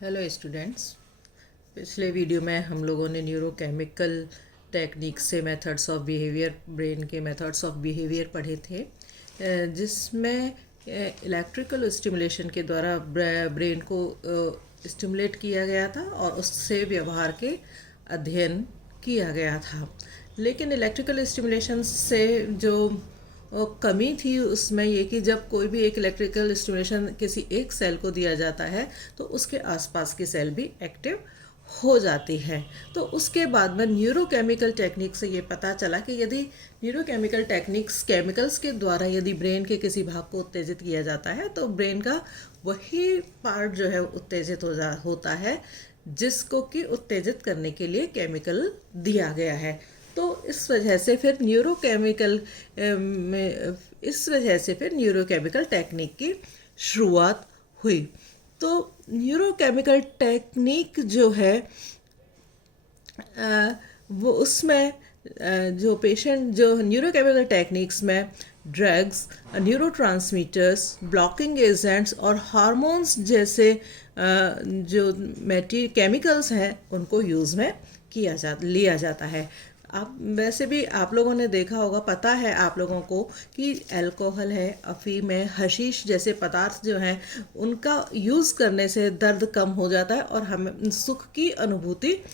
Hello students. पिछले video में हम लोगों ने न्यूरोकेमिकल टेक्निक से मेथड्स ऑफ बिहेवियर, ब्रेन के मेथड्स ऑफ बिहेवियर पढ़े थे, जिसमें इलेक्ट्रिकल स्टिमुलेशन के द्वारा ब्रेन को स्टिमुलेट किया गया था और उससे व्यवहार के अध्ययन किया गया था। लेकिन इलेक्ट्रिकल स्टिमुलेशन से जो कमी थी उसमें ये कि जब कोई भी एक इलेक्ट्रिकल स्टिमुलेशन किसी एक सेल को दिया जाता है तो उसके आसपास की सेल भी एक्टिव हो जाती है। तो उसके बाद में न्यूरोकेमिकल टेक्निक से ये पता चला कि यदि न्यूरोकेमिकल टेक्निक्स केमिकल्स के द्वारा यदि ब्रेन के किसी भाग को उत्तेजित किया जाता है तो ब्रेन का वही पार्ट जो है उत्तेजित होता है जिसको कि उत्तेजित करने के लिए केमिकल दिया गया है। तो इस वजह से फिर न्यूरोकेमिकल टेक्निक की शुरुआत हुई। तो न्यूरोकेमिकल टेक्निक जो है वो उसमें जो न्यूरोकेमिकल टेक्निक्स में ड्रग्स, न्यूरोट्रांसमीटर्स, ब्लॉकिंग एजेंट्स और हार्मोन्स जैसे जो केमिकल्स हैं उनको यूज़ में लिया जाता है। आप वैसे भी आप लोगों ने देखा होगा, पता है आप लोगों को कि अल्कोहल है, अफीम है, हशीश जैसे पदार्थ जो हैं उनका यूज़ करने से दर्द कम हो जाता है और हमें सुख की अनुभूति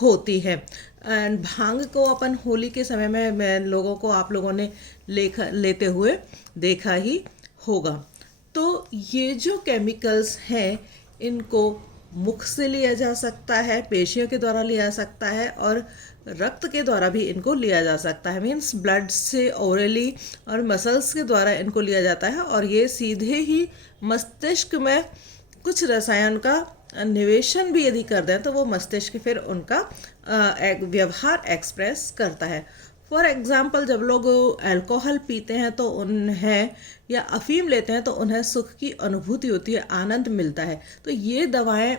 होती है। एंड भांग को अपन होली के समय में लोगों को आप लोगों ने लेते हुए देखा ही होगा। तो ये जो केमिकल्स हैं इनको मुख से लिया जा सकता है, पेशियों के द्वारा लिया जा सकता है और रक्त के द्वारा भी इनको लिया जा सकता है। मीन्स ब्लड से ओरली और मसल्स के द्वारा इनको लिया जाता है और ये सीधे ही मस्तिष्क में कुछ रसायन का निवेशन भी यदि कर दें तो वो मस्तिष्क फिर उनका व्यवहार एक्सप्रेस करता है। फॉर एग्ज़ाम्पल, जब लोग अल्कोहल पीते हैं तो उन्हें या अफीम लेते हैं तो उन्हें सुख की अनुभूति होती है, आनंद मिलता है। तो ये दवाएं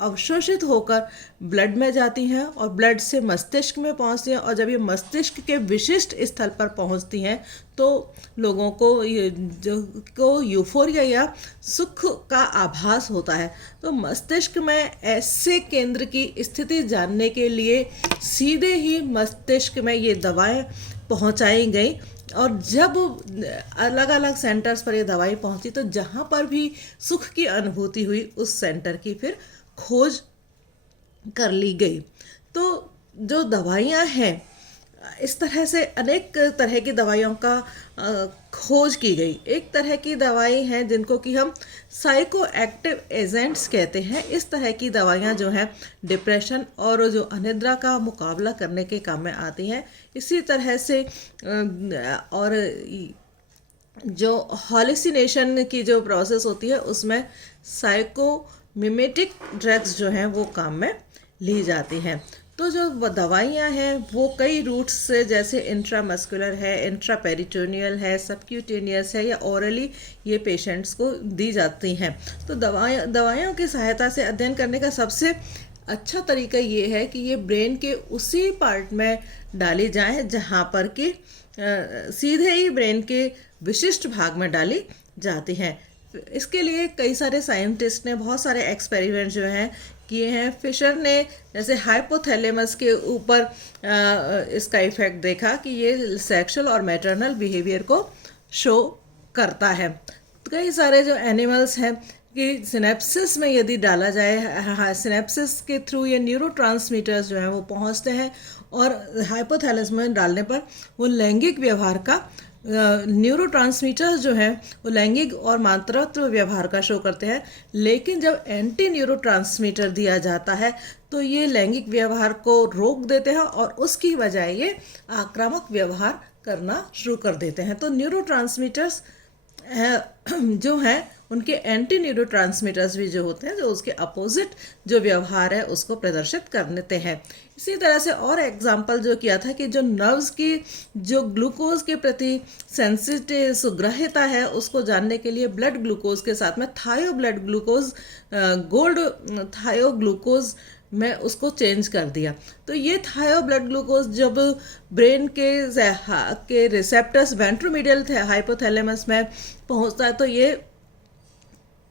अवशोषित होकर ब्लड में जाती हैं और ब्लड से मस्तिष्क में पहुंचती हैं और जब ये मस्तिष्क के विशिष्ट स्थल पर पहुंचती हैं तो लोगों को यूफोरिया या सुख का आभास होता है। तो मस्तिष्क में ऐसे केंद्र की स्थिति जानने के लिए सीधे ही मस्तिष्क में ये दवाएं पहुंचाई गई और जब अलग अलग सेंटर्स पर ये दवाई पहुंची तो जहाँ पर भी सुख की अनुभूति हुई उस सेंटर की फिर खोज कर ली गई। तो जो दवाइयाँ हैं इस तरह से अनेक तरह की दवाइयों का खोज की गई। एक तरह की दवाई हैं जिनको कि हम साइको एक्टिव एजेंट्स कहते हैं। इस तरह की दवाइयाँ जो हैं डिप्रेशन और जो अनिद्रा का मुकाबला करने के काम में आती हैं। इसी तरह से और जो हॉलिसिनेशन की जो प्रोसेस होती है उसमें साइको मिमेटिक ड्रग्स जो हैं वो काम में ली जाती हैं। तो जो दवाइयाँ हैं वो कई रूट्स से, जैसे इंट्रामस्कुलर है, इंट्रापेरिटोनियल है, सबक्यूटेनियस है या ओरली ये पेशेंट्स को दी जाती हैं। तो दवाइयों की सहायता से अध्ययन करने का सबसे अच्छा तरीका ये है कि ये ब्रेन के उसी पार्ट में डाली जाएं जहाँ पर कि सीधे ही ब्रेन के विशिष्ट भाग में डाली जाती हैं। इसके लिए कई सारे साइंटिस्ट ने बहुत सारे एक्सपेरिमेंट जो हैं किए हैं। फिशर ने जैसे हाइपोथैलेमस के ऊपर इसका इफेक्ट देखा कि ये सेक्सुअल और मैटरनल बिहेवियर को शो करता है। कई सारे जो एनिमल्स हैं कि सिनेप्सिस में यदि डाला जाए, सिनेप्सिस के थ्रू ये न्यूरोट्रांसमीटर्स जो हैं वो पहुंचते हैं और हाइपोथैलेमस में डालने पर वो लैंगिक व्यवहार का न्यूरोट्रांसमीटर्स जो हैं वो लैंगिक और मातृत्व व्यवहार का शो करते हैं। लेकिन जब एंटी न्यूरोट्रांसमीटर दिया जाता है तो ये लैंगिक व्यवहार को रोक देते हैं और उसकी बजाय ये आक्रामक व्यवहार करना शुरू कर देते हैं। तो न्यूरोट्रांसमीटर्स जो हैं उनके एंटी न्यूरोट्रांसमीटर्स भी जो होते हैं जो उसके अपोजिट जो व्यवहार है उसको प्रदर्शित करते हैं। इसी तरह से और एग्जाम्पल जो किया था कि जो नर्व्स की जो ग्लूकोज के प्रति सेंसिटिव सुग्राह्यता है उसको जानने के लिए ब्लड ग्लूकोज के साथ में गोल्ड थायो ग्लूकोज में उसको चेंज कर दिया। तो ये थायो ब्लड ग्लूकोज जब ब्रेन के रिसेप्टर्स वेंट्रोमीडियल हाइपोथैलेमस में पहुंचता है तो ये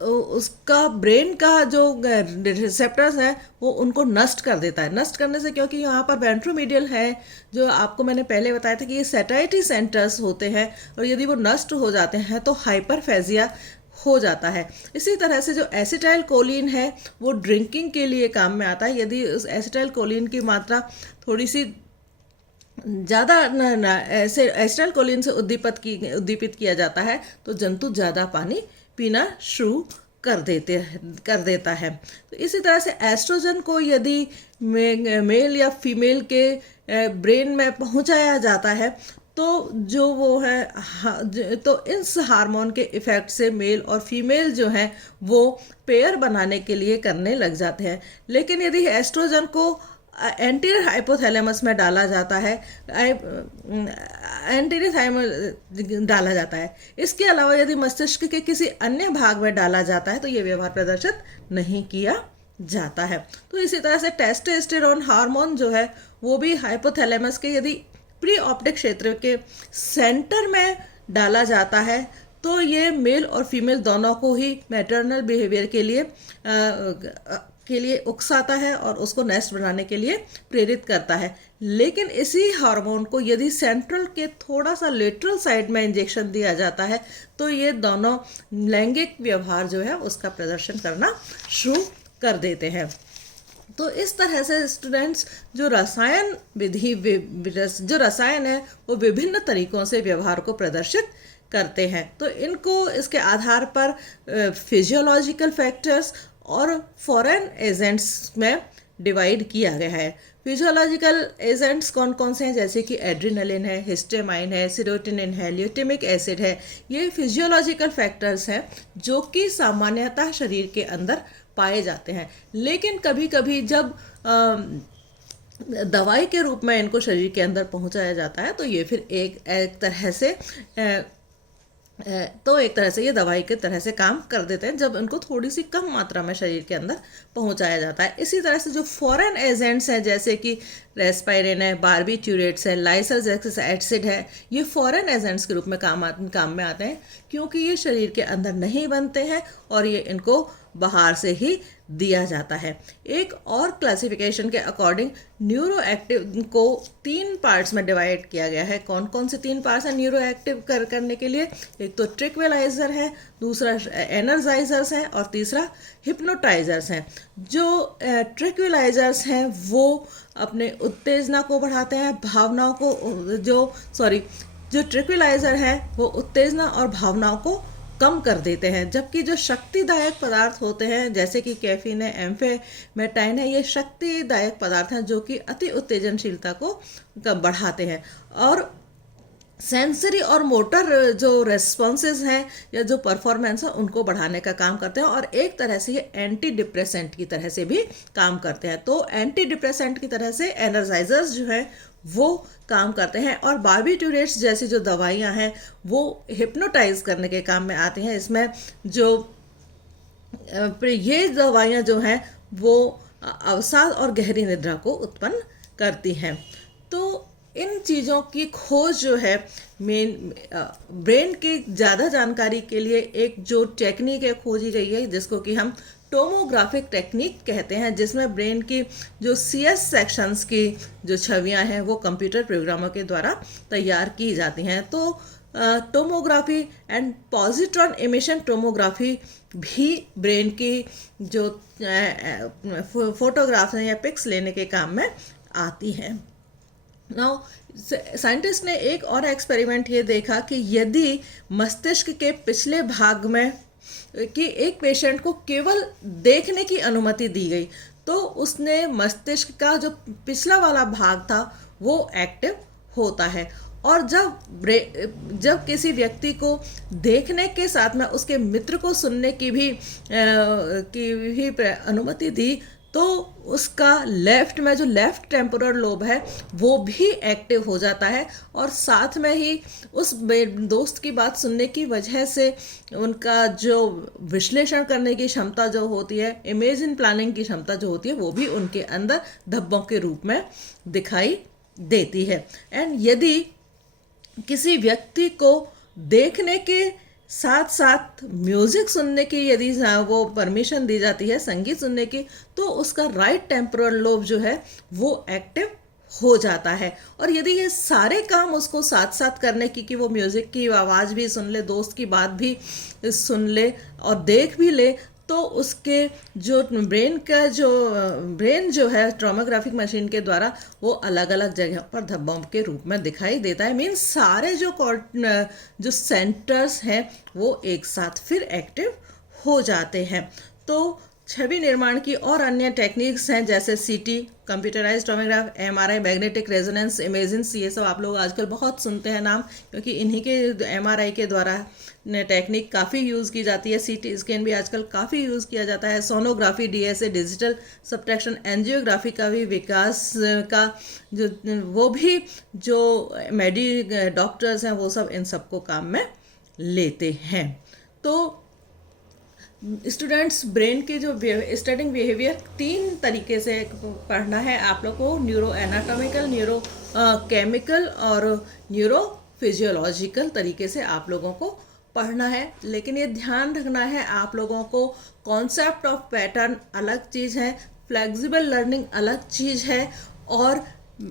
उसका ब्रेन का जो रिसेप्टर्स हैं वो उनको नष्ट कर देता है। नष्ट करने से, क्योंकि यहाँ पर वेंट्रोमीडियल है, जो आपको मैंने पहले बताया था कि ये सैटाइटी सेंटर्स होते हैं, और यदि वो नष्ट हो जाते हैं तो हाइपरफेजिया हो जाता है। इसी तरह से जो एसिटाइल कोलिन है वो ड्रिंकिंग के लिए काम में आता है। यदि उस एसिटाइल कोलिन की मात्रा थोड़ी सी ज़्यादा ऐसे एसिटाइल कोलिन से उद्दीपित किया जाता है तो जंतु ज़्यादा पानी पीना शुरू कर देता है। तो इसी तरह से एस्ट्रोजन को यदि मेल या फीमेल के ब्रेन में पहुंचाया जाता है तो जो वो है तो इस हार्मोन के इफ़ेक्ट से मेल और फीमेल जो हैं वो पेयर बनाने के लिए करने लग जाते हैं। लेकिन यदि एस्ट्रोजन को एंटीरियर हाइपोथैलेमस में डाला जाता है, एंटीरियर थाइमस डाला जाता है, इसके अलावा यदि मस्तिष्क के किसी अन्य भाग में डाला जाता है तो ये व्यवहार प्रदर्शित नहीं किया जाता है। तो इसी तरह से टेस्टोस्टेरोन हार्मोन जो है वो भी हाइपोथैलेमस के यदि प्री ऑप्टिक क्षेत्र के सेंटर में डाला जाता है तो ये मेल और फीमेल दोनों को ही मैटरनल बिहेवियर के लिए उकसाता है और उसको नेस्ट बनाने के लिए प्रेरित करता है। लेकिन इसी हार्मोन को यदि सेंट्रल के थोड़ा सा लेटरल साइड में इंजेक्शन दिया जाता है तो ये दोनों लैंगिक व्यवहार जो है उसका प्रदर्शन करना शुरू कर देते हैं। तो इस तरह से स्टूडेंट्स जो रसायन है वो विभिन्न तरीकों से व्यवहार को प्रदर्शित करते हैं। तो इनको इसके आधार पर फिजियोलॉजिकल फैक्टर्स और फॉरेन एजेंट्स में डिवाइड किया गया है। फिजियोलॉजिकल एजेंट्स कौन कौन से हैं, जैसे कि एड्रिनलिन है, हिस्टामाइन है, सीरोटोनिन है, ल्यूटिमिक एसिड है। ये फिजियोलॉजिकल फैक्टर्स हैं जो कि सामान्यतः शरीर के अंदर पाए जाते हैं। लेकिन कभी कभी जब दवाई के रूप में इनको शरीर के अंदर पहुंचाया जाता है तो ये फिर एक तरह से ये दवाई के तरह से काम कर देते हैं जब इनको थोड़ी सी कम मात्रा में शरीर के अंदर पहुंचाया जाता है। इसी तरह से जो फॉरेन एजेंट्स हैं जैसे कि रेस्पायरिन है, बारबिट्यूरेट्स है, लाइसरजेक्स एसिड है, ये फॉरेन एजेंट्स के रूप में काम में आते हैं क्योंकि ये शरीर के अंदर नहीं बनते हैं और ये इनको बाहर से ही दिया जाता है। एक और क्लासिफिकेशन के अकॉर्डिंग न्यूरो एक्टिव को 3 पार्ट्स में डिवाइड किया गया है। कौन कौन से 3 पार्ट्स हैं न्यूरो एक्टिव करने के लिए? एक तो ट्रिक्विलाइजर है, दूसरा एनर्जाइजर्स हैं और तीसरा हिप्नोटाइजर्स हैं। जो ट्रिक्विलाइजर्स हैं वो अपने उत्तेजना को बढ़ाते हैं, भावनाओं को जो ट्रिक्विलाइजर है वो उत्तेजना और भावनाओं को कम कर देते हैं, जबकि जो शक्तिदायक पदार्थ होते हैं जैसे कि कैफीन है, एम्फेटाइन है, ये शक्तिदायक पदार्थ हैं जो कि अति उत्तेजनशीलता को बढ़ाते हैं और सेंसरी और मोटर जो रेस्पॉन्सेस हैं या जो परफॉर्मेंस है उनको बढ़ाने का काम करते हैं और एक तरह से ये एंटी डिप्रेसेंट की तरह से भी काम करते हैं। तो एंटी डिप्रेसेंट की तरह से एनर्जाइजर्स जो है वो काम करते हैं और बारबिट्यूरेट्स जैसी जो दवाइयाँ हैं वो हिप्नोटाइज करने के काम में आती हैं। इसमें जो ये दवाइयाँ जो हैं वो अवसाद और गहरी निद्रा को उत्पन्न करती हैं। तो इन चीज़ों की खोज जो है ब्रेन की ज़्यादा जानकारी के लिए एक जो टेक्निक है खोजी गई है जिसको कि हम टोमोग्राफिक टेक्निक कहते हैं, जिसमें ब्रेन की जो CS सेक्शंस की जो छवियां हैं वो कंप्यूटर प्रोग्रामों के द्वारा तैयार की जाती हैं। तो tomography and positron emission tomography भी ब्रेन की जो फोटोग्राफ्स हैं या पिक्स लेने के काम में आती हैं। नाउ साइंटिस्ट ने एक और एक्सपेरिमेंट ये देखा कि यदि मस्तिष्क के पिछले भाग में कि एक पेशेंट को केवल देखने की अनुमति दी गई तो उसने मस्तिष्क का जो पिछला वाला भाग था वो एक्टिव होता है और जब किसी व्यक्ति को देखने के साथ में उसके मित्र को सुनने की भी अनुमति दी तो उसका लेफ्ट में जो लेफ्ट टेम्पोरल लोब है वो भी एक्टिव हो जाता है और साथ में ही उस दोस्त की बात सुनने की वजह से उनका जो विश्लेषण करने की क्षमता जो होती है, इमेजिन प्लानिंग की क्षमता जो होती है वो भी उनके अंदर धब्बों के रूप में दिखाई देती है। एंड यदि किसी व्यक्ति को देखने के साथ साथ म्यूज़िक सुनने की यदि वो परमिशन दी जाती है संगीत सुनने की, तो उसका राइट टेम्पोरल लोब जो है वो एक्टिव हो जाता है। और यदि ये सारे काम उसको साथ साथ करने की, कि वो म्यूज़िक की आवाज़ भी सुन ले, दोस्त की बात भी सुन ले और देख भी ले, तो उसके जो ब्रेन जो है ट्रोमोग्राफिक मशीन के द्वारा वो अलग अलग जगह पर धब्बों के रूप में दिखाई देता है। मीन्स सारे जो सेंटर्स हैं वो एक साथ फिर एक्टिव हो जाते हैं। तो छवि निर्माण की और अन्य टेक्निक्स हैं जैसे CT, computerised tomograph, MRI, magnetic resonance images, ये सब आप लोग आजकल बहुत सुनते हैं नाम, क्योंकि इन्हीं के एमआरआई के द्वारा टेक्निक काफ़ी यूज़ की जाती है। सीटी स्कैन भी आजकल काफ़ी यूज़ किया जाता है। Sonography, DSA, digital subtraction, angiography का भी विकास का जो वो भी जो डॉक्टर्स हैं वो सब इन सबको काम में लेते हैं। तो स्टूडेंट्स, ब्रेन के जो स्टडिंग बिहेवियर 3 तरीके से पढ़ना है आप लोग को। न्यूरो एनाटॉमिकल, न्यूरो केमिकल और न्यूरो फिजियोलॉजिकल तरीके से आप लोगों को पढ़ना है। लेकिन ये ध्यान रखना है आप लोगों को, कॉन्सेप्ट ऑफ पैटर्न अलग चीज़ है, फ्लेक्सिबल लर्निंग अलग चीज़ है, और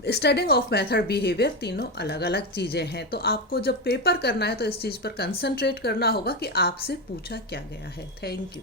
स्टडिंग ऑफ मेथड बिहेवियर तीनों अलग अलग चीज़ें हैं। तो आपको जब पेपर करना है तो इस चीज़ पर कंसंट्रेट करना होगा कि आपसे पूछा क्या गया है। Thank you.